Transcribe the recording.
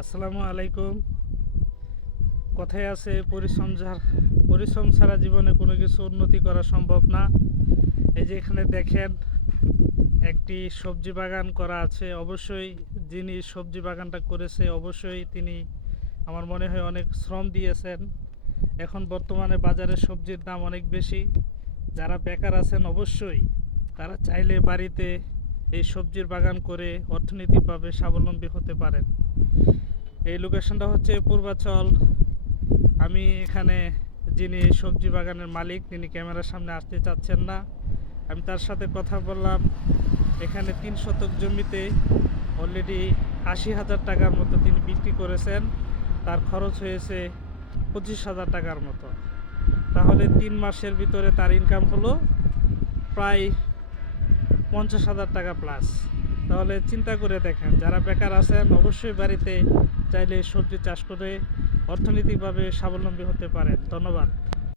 আসসালামু আলাইকুম। কথায় আছে পরিশ্রম ছাড়া জীবনে কোনো কিছু উন্নতি করা সম্ভব না। এই যে এখানে দেখেন একটি সবজি বাগান করা আছে। অবশ্যই যিনি সবজি বাগানটা করেছে অবশ্যই তিনি আমার মনে হয় অনেক শ্রম দিয়েছেন। এখন বর্তমানে বাজারে সবজির দাম অনেক বেশি। যারা বেকার আছেন অবশ্যই তারা চাইলে বাড়িতে এই সবজির বাগান করে অর্থনৈতিকভাবে স্বাবলম্বী হতে পারেন। এই লোকেশনটা হচ্ছে পূর্বাচল। আমি এখানে যিনি এই সবজি বাগানের মালিক তিনি ক্যামেরার সামনে আসতে চাচ্ছেন না। আমি তার সাথে কথা বললাম। এখানে 3 শতক জমিতে অলরেডি 80,000 টাকার মতো তিনি বিক্রি করেছেন। তার খরচ হয়েছে 25,000 টাকার মতো। তাহলে 3 মাসের ভিতরে তার ইনকাম হলো প্রায় 50,000 টাকা প্লাস। তাহলে চিন্তা করে দেখেন, যারা বেকার আছেন অবশ্যই বাড়িতে চাইলে সবজি চাষ করে অর্থনৈতিকভাবে স্বাবলম্বী হতে পারেন। ধন্যবাদ।